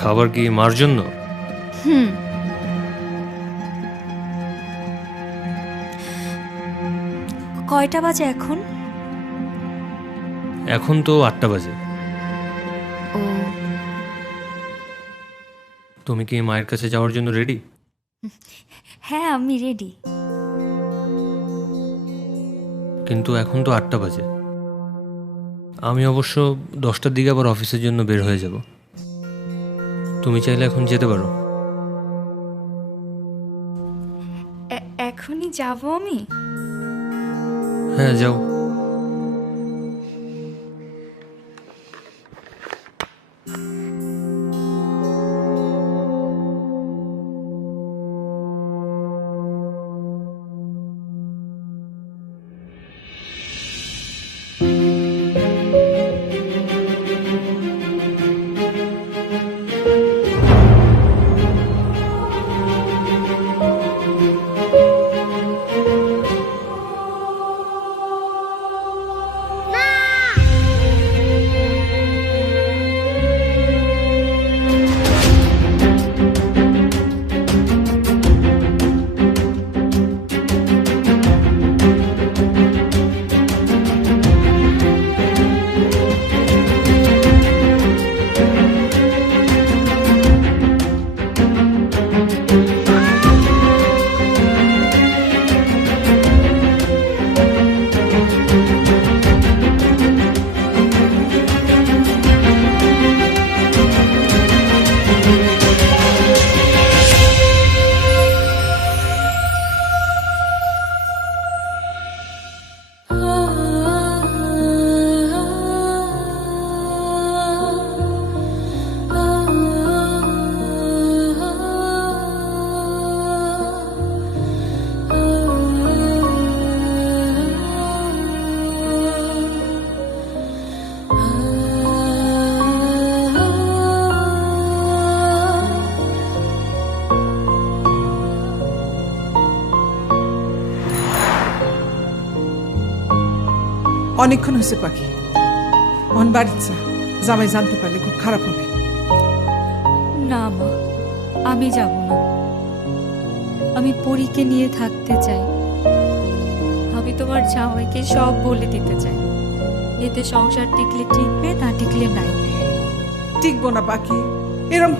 খাবার কি মার জন্য? কয়টা বাজে এখন? এখন তো 8টা বাজে। ও, তুমি কি মায়ের কাছে যাওয়ার জন্য রেডি? হ্যাঁ আমি রেডি। কিন্তু এখন তো 8টা বাজে। আমি অবশ্য 10টার দিকে আবার অফিসের জন্য বের হয়ে যাব। তুমি চাইলে এখন যেতে পারো। এখনই যাব আমি? হ্যাঁ, যাও। অনেকক্ষণ হয়েছে পাখি, মন বাড়ির চা। জামাই জানতে পারলে খুব খারাপ হবে। না মা, আমি যাব না। আমি পরীকে নিয়ে থাকতে চাই। আমি তোমার জামাইকে সব বলে দিতে চাই। এতে সংসার টিকলে টিকবে, না টিকলে নাই। টিকবো না পাখি, এরম